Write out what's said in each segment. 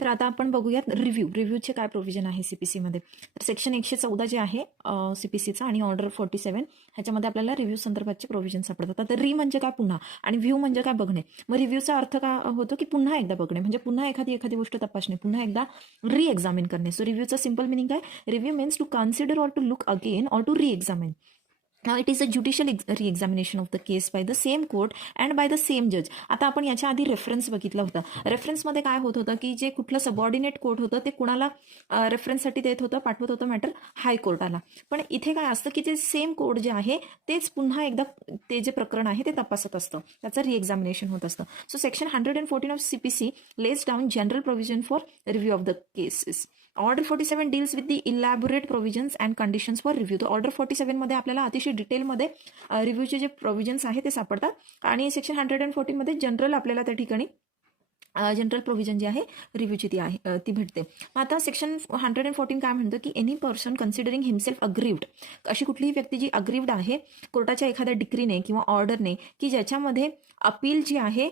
तर आता आपण बघूयात रिव्ह्यूचे काय प्रोव्हिजन आहे सीपीसीमध्ये. तर सेक्शन 114 जे आहे सीपीसीचा आणि ऑर्डर 47 ह्याच्यामध्ये आपल्याला रिव्ह्यू संदर्भातचे प्रोव्हिजन सापडतात. आता री म्हणजे काय पुन्हा, आणि व्ह्यू म्हणजे काय बघणे. मग रिव्ह्यूचा अर्थ काय होतो की पुन्हा एकदा बघणे, म्हणजे पुन्हा एखादी गोष्ट तपासणे, पुन्हा एकदा री एक्झामिन करणे. सो रिव्ह्यूचा सिंपल मिनिंग काय, review means to consider or to look again or to reexamine. Now it is a judicial re-examination of the case by the same court and by the same judge. आता आपण याच्या आधी reference बघितला होता. रेफरन्समध्ये काय होत होतं की जे कुठलं सबऑर्डिनेट कोर्ट होतं ते कुणाला रेफरन्ससाठी देत होतं, पाठवत होतं मॅटर हायकोर्टाला. पण इथे काय असतं की जे सेम कोर्ट जे आहे तेच पुन्हा एकदा ते जे प्रकरण आहे ते तपासत असतं, त्याचं रिएक्झामिनेशन होत असतं. So section 114 of CPC lays down general provision for review of the cases. Order 47 deals with the elaborate provisions and conditions for review. तर ऑर्डर 47 मध्ये आपल्याला अतिशय डिटेलमध्ये रिव्ह्यूचे जे प्रोव्हिजन्स आहे ते सापडतात, आणि सेक्शन 114 मध्ये जनरल आपल्याला त्या ठिकाणी जनरल प्रोव्हिजन जी आहे रिव्ह्यूची ती भेटते. आता सेक्शन 114 काय म्हणतं की any person considering himself aggrieved, अशी कुठलीही व्यक्ती जी अग्रीव्ड आहे कोर्टाच्या एखाद्या डिक्रीने किंवा ऑर्डरने की ज्याच्यामध्ये अपील जी आहे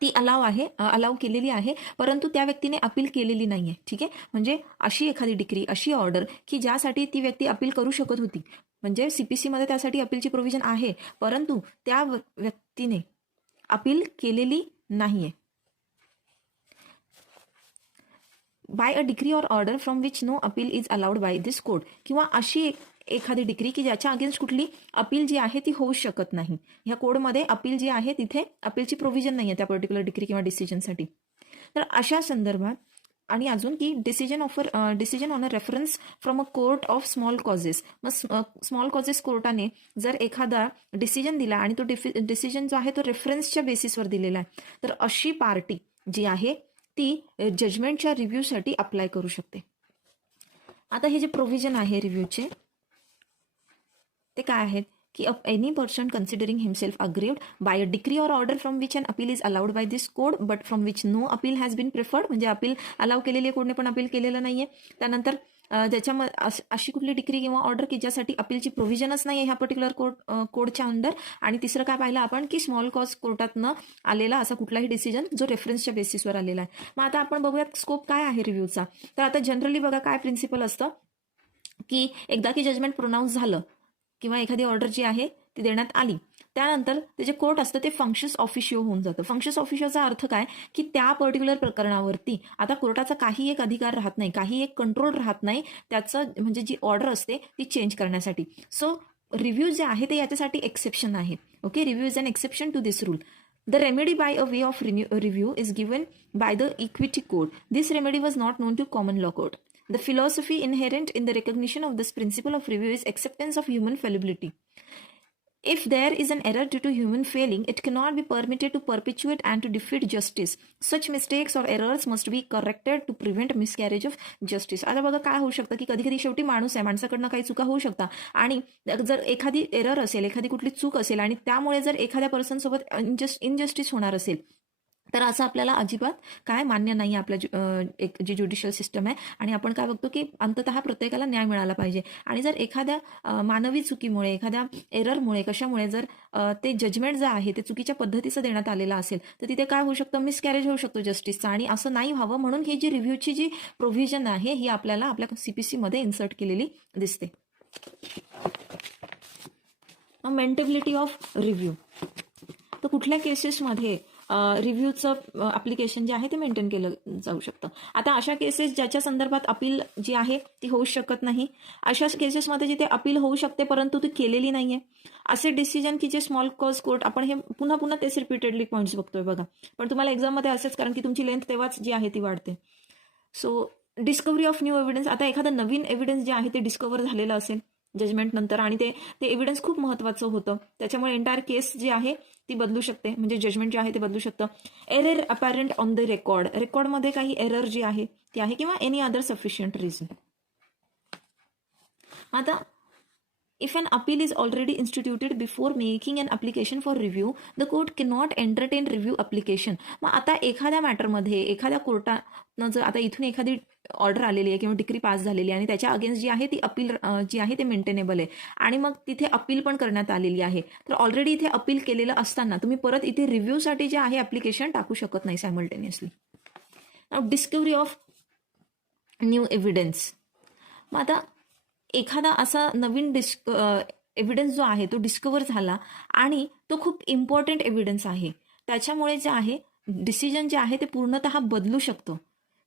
ती अलाव केलेली आहे, परंतु त्या व्यक्तीने अपील केलेली नाहीये. ठीक आहे, म्हणजे अशी एखादी डिक्री, अशी ऑर्डर की ज्यासाठी ती व्यक्ती अपील करू शकत होती, म्हणजे सीपीसी मध्ये त्यासाठी अपीलची प्रोव्हिजन आहे, परंतु त्या व्यक्तीने अपील केलेली नाहीये. By a decree or order from which no appeal is allowed by this court, किंवा अशी एखादी डिग्री की ज्याच्या अगेन्स्ट कुठली अपील जी आहे ती होऊ शकत नाही. ह्या कोडमध्ये अपील जी आहे तिथे अपीलची प्रोव्हिजन नाही आहे त्या पर्टिक्युलर डिग्री किंवा डिसिजनसाठी. तर अशा संदर्भात आणि अजून की decision on a reference from a court of small causes. मग स्मॉल कॉजेस कोर्टाने जर एखादा डिसिजन दिला आणि तो डिसिजन जो आहे तो रेफरन्सच्या बेसिसवर दिलेला आहे, तर अशी पार्टी जी आहे ती जजमेंटच्या रिव्ह्यूसाठी अप्लाय करू शकते. आता हे जे प्रोव्हिजन आहे रिव्ह्यूचे ते काय आहेत की any person considering himself aggrieved by a decree or order from which an appeal is allowed by this code but from which no appeal has been preferred, म्हणजे अपील अलाव केलेली आहे कोडने पण अपील केलेलं नाहीये. त्यानंतर ज्याच्यामध्ये अशी कुठली डिक्री किंवा ऑर्डर की ज्यासाठी अपीलची प्रोव्हिजनच नाही आहे ह्या पर्टिक्युलर कोडच्या अंडर. आणि तिसरं काय पाहिलं आपण की स्मॉल कॉज कोर्टातनं आलेला असा कुठलाही डिसिजन जो रेफरन्सच्या बेसिसवर आलेला आहे. मग आता आपण बघूयात स्कोप काय आहे रिव्ह्यूचा. तर आता जनरली बघा काय प्रिन्सिपल असतं की एकदा की जजमेंट प्रोनाऊन्स झालं किंवा एखादी ऑर्डर जी आहे ती देण्यात आली, त्यानंतर ते जे कोर्ट असतं ते फंक्शन्स ऑफिशियो होऊन जातं. फंक्शन्स ऑफिशियोचा अर्थ काय की त्या पर्टिक्युलर प्रकरणावरती आता कोर्टाचा काही एक अधिकार राहत नाही, काही एक कंट्रोल राहत नाही त्याचं, म्हणजे जी ऑर्डर असते ती चेंज करण्यासाठी. सो रिव्ह्यू जे आहे ते याच्यासाठी एक्सेप्शन आहे. Okay, review is an exception to this rule. The remedy by a way of review is given by the equity code. This remedy was not known to common law court. The philosophy inherent in the recognition of this principle of review is acceptance of human fallibility. If there is an error due to human failing, it cannot be permitted to perpetuate and to defeat justice. Such mistakes or errors must be corrected to prevent miscarriage of justice. आता बघा काय होऊ शकतं की कधी कधी शेवटी माणूस आहे, माणसाकडनं काही चुका होऊ शकतात, आणि जर एखादी एरर असेल, एखादी कुठली चूक असेल आणि त्यामुळे जर एखाद्या पर्सन सोबत इनजस्टिस होणार असेल, तर असं आपल्याला अजिबात काय मान्य नाही आपल्या एक जी ज्युडिशियल सिस्टम आहे. आणि आपण काय बघतो की अंततः प्रत्येकाला न्याय मिळाला पाहिजे. आणि जर एखाद्या मानवी चुकीमुळे, एखाद्या एररमुळे, कशामुळे जर ते जजमेंट जे आहे ते चुकीच्या पद्धतीचं देण्यात आलेलं असेल, तर तिथे काय होऊ शकतं, मिसकॅरेज होऊ शकतो जस्टिसचा. आणि असं नाही व्हावं म्हणून ही जी रिव्ह्यूची जी प्रोव्हिजन आहे ही आपल्याला आपल्या सीपीसी मध्ये इन्सर्ट केलेली दिसते. Maintainability of review. तर कुठल्या केसेसमध्ये रिव्ह्यूचं अप्लिकेशन जे आहे ते मेंटेन केलं जाऊ शकतं. आता अशा केसेस ज्याच्या संदर्भात अपील जी आहे ती होऊ शकत नाही, अशा केसेसमध्ये जिथे अपील होऊ शकते परंतु ती केलेली नाहीये, असे डिसिजन की जे स्मॉल कॉज कोर्ट, आपण हे पुन्हा पुन्हा तेच रिपीटेडली पॉईंट्स बघतोय बघा, पण तुम्हाला एक्झाममध्ये असेच, कारण की तुमची लेंथ तेव्हाच जी आहे ती वाढते. So discovery of new evidence. आता एखादं नवीन एव्हिडन्स जे आहे ते डिस्कव्हर झालेलं असेल जजमेंट नंतर, आणि ते एव्हिडन्स खूप महत्त्वाचं होतं, त्याच्यामुळे एंटायर केस जी आहे ती बदलू शकते, म्हणजे जजमेंट जे आहे ते बदलू शकतं. एरर अपॅरंट ऑन द रेकॉर्डमध्ये काही एरर जी आहे ती आहे, किंवा एनी अदर सफिशियंट रिझन. आता if an appeal is already instituted before making an application for review, the court cannot entertain review application. मग आता एखाद्या मॅटरमध्ये एखाद्या कोर्टानं जर आता इथून एखादी ऑर्डर आलेली आहे किंवा डिक्री पास झालेली आहे आणि त्याच्या अगेन्स्ट जी आहे ती अपील जी आहे ते मेंटेनेबल आहे, आणि मग तिथे अपील पण करण्यात आलेली आहे, तर ऑलरेडी इथे अपील केलेलं असताना तुम्ही परत इथे रिव्ह्यूसाठी जे आहे ऍप्लिकेशन टाकू शकत नाही simultaneously. Discovery of new evidence. मग आता एखादा असा नवीन एव्हिडन्स जो आहे तो डिस्कवर झाला आणि तो खूप इम्पॉर्टंट एव्हिडन्स आहे, त्याच्यामुळे जे आहे डिसिजन जे आहे ते पूर्णतः बदलू शकतो.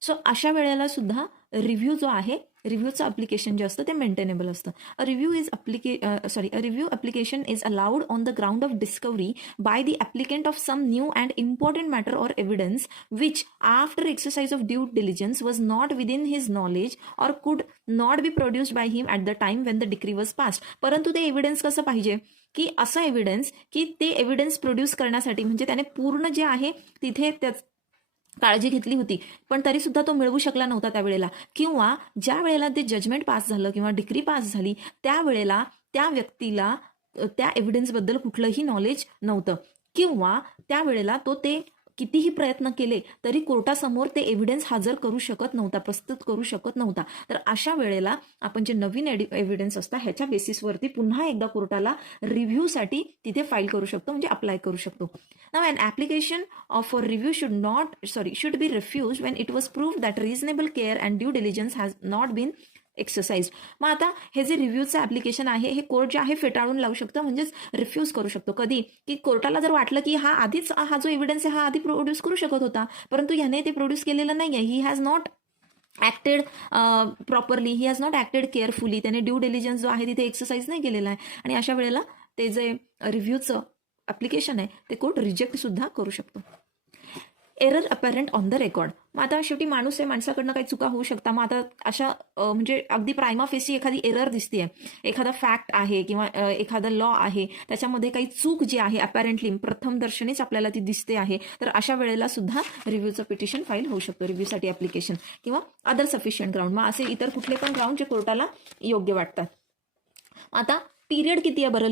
सो अशा वेळेला सुद्धा रिव्ह्यू जो आहे, रिव्ह्यूचं अप्लिकेशन जे असतं ते मेंटेनेबल असतं. A review application is allowed on the ground of discovery by the applicant of some new and important matter or evidence which after exercise of due diligence was not within his knowledge or could not be produced by him at the time when the decree was passed. परंतु ते evidence कसं पाहिजे की असं evidence की ते evidence produce करण्यासाठी म्हणजे त्याने पूर्ण जे आहे तिथे काळजी घेतली होती पण तरी सुद्धा तो मिळवू शकला नव्हता त्यावेळेला, किंवा ज्या वेळेला ते जजमेंट पास झालं किंवा डिग्री पास झाली त्यावेळेला त्या व्यक्तीला त्या एव्हिडन्सबद्दल कुठलंही नॉलेज नव्हतं, किंवा त्यावेळेला तो ते कितीही प्रयत्न केले तरी कोर्टासमोर ते एव्हिडन्स हजर करू शकत नव्हता, प्रस्तुत करू शकत नव्हता. तर अशा वेळेला आपण जे नवीन एव्हिडन्स असतात ह्याच्या बेसिसवरती पुन्हा एकदा कोर्टाला रिव्ह्यूसाठी तिथे फाईल करू शकतो, म्हणजे अप्लाय करू शकतो. Now an application for review should be refused when it was proved that reasonable care and due diligence has not been exercise. मग आता हे जे रिव्ह्यूचं ॲप्लिकेशन आहे हे कोर्ट जे आहे फेटाळून लावू शकतं, म्हणजेच रिफ्यूज करू शकतो. कधी की कोर्टाला जर वाटलं की हा जो एव्हिडन्स आहे हा आधी प्रोड्यूस करू शकत होता परंतु ह्याने ते प्रोड्यूस केलेलं नाही आहे, he has not acted properly, he has not acted carefully, त्याने ड्यू डिलिजन्स जो आहे तिथे एक्सरसाइज नाही केलेला आहे, आणि अशा वेळेला ते जे रिव्ह्यूचं ॲप्लिकेशन आहे ते कोर्ट रिजेक्ट सुद्धा करू शकतो. Error apparent on the record. मग आता शेवटी माणूस आहे, माणसाकडनं काही चुका होऊ शकता. मग आता अशा म्हणजे अगदी प्रायमा फेसी एखादी एरर दिसते, एखादा फॅक्ट आहे किंवा एखादा लॉ आहे त्याच्यामध्ये काही चूक जी आहे अपॅरेंटली प्रथम दर्शनीच आपल्याला ती दिसते आहे, तर अशा वेळेला सुद्धा रिव्ह्यूचं पिटिशन फाईल होऊ शकतो, रिव्ह्यूसाठी ॲप्लिकेशन किंवा अदर सफिशियंट ग्राउंड. मग असे इतर कुठले पण ग्राउंड जे कोर्टाला योग्य वाटतात. आता पिरियड किती आहे बरं,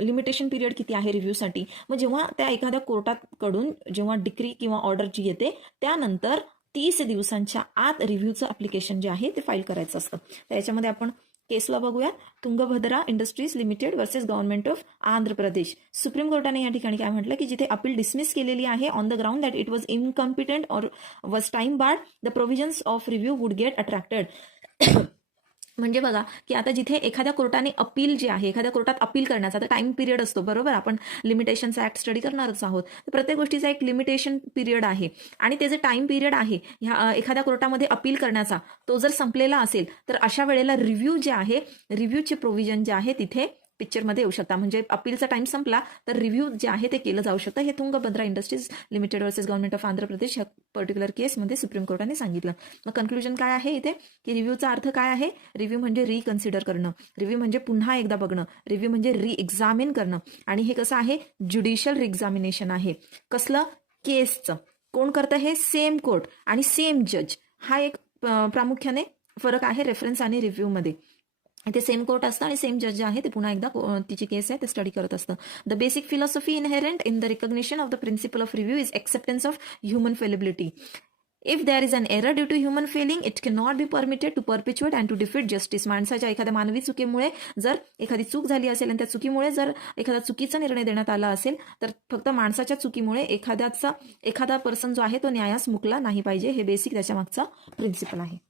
लिमिटेशन पिरियड किती आहे रिव्ह्यूसाठी. मग जेव्हा त्या एखाद्या कोर्टाकडून जेव्हा डिक्री किंवा ऑर्डर जी येते त्यानंतर 30 दिवसांच्या आत रिव्ह्यूचं ॲप्लिकेशन जे आहे ते फाईल करायचं असतं. त्याच्यामध्ये आपण केसला बघूया. Tungabhadra industries limited versus government of Andhra Pradesh. Supreme कोर्टाने या ठिकाणी काय म्हटलं की जिथे अपील डिसमिस केलेली आहे on the ground that it was incompetent or was time barred, the provisions of review would get attracted. म्हणजे बघा की आता जिथे एखाद्या कोर्टाने अपील जे आहे, एखाद्या कोर्टात अपील करण्याचा आता टाइम पिरियड असतो बरोबर, आपण लिमिटेशन्स ऍक्ट स्टडी करणारच आहोत, तर प्रत्येक गोष्टीचा एक लिमिटेशन पिरियड आहे आणि ते जे टाइम पिरियड आहे ह्या एखाद्या कोर्टामध्ये अपील करण्याचा तो जर संपलेला असेल तर अशा वेळेला रिव्ह्यू जे आहे, रिव्ह्यूचे प्रोव्हिजन जे आहे तिथे पिक्चरमध्ये येऊ शकता. म्हणजे अपीलचा टाइम संपला तर रिव्ह्यू जे आहे ते केलं जाऊ शकतं. हे Tungabhadra industries limited versus government of Andhra Pradesh ह्या पर्टिक्युलर केसमध्ये सुप्रीम कोर्टाने सांगितलं. मग कन्क्लुजन काय आहे इथे की रिव्ह्यूचा अर्थ काय आहे. रिव्ह्यू म्हणजे रिकन्सिडर करणं, रिव्ह्यू म्हणजे पुन्हा एकदा बघणं, रिव्ह्यू म्हणजे रिएक्झामिन करणं, आणि हे कसं आहे ज्युडिशियल रिएक्झामिनेशन आहे. कसलं, केसचं. कोण करतं हे, सेम कोर्ट आणि सेम जज. हा एक प्रामुख्याने फरक आहे रेफरन्स आणि रिव्ह्यूमध्ये. ते सेम कोर्ट असतं आणि सेम जज जे आहे ते पुन्हा एकदा तिची केस आहे ते स्टडी करत असतं. The basic philosophy inherent in the recognition of the principle of review is acceptance of human fallibility. If there is an error due to human failing it can not be permitted to perpetuate and to defeat justice. माणसाच्या एखाद्या मानवी चुकीमुळे जर एखादी चूक झाली असेल आणि त्या चुकीमुळे जर एखादा चुकीचा निर्णय देण्यात आला असेल तर फक्त माणसाच्या चुकीमुळे एखादा पर्सन जो आहे तो न्यायास मुकला नाही पाहिजे. हे बेसिक त्याच्या मागचा प्रिन्सिपल आहे.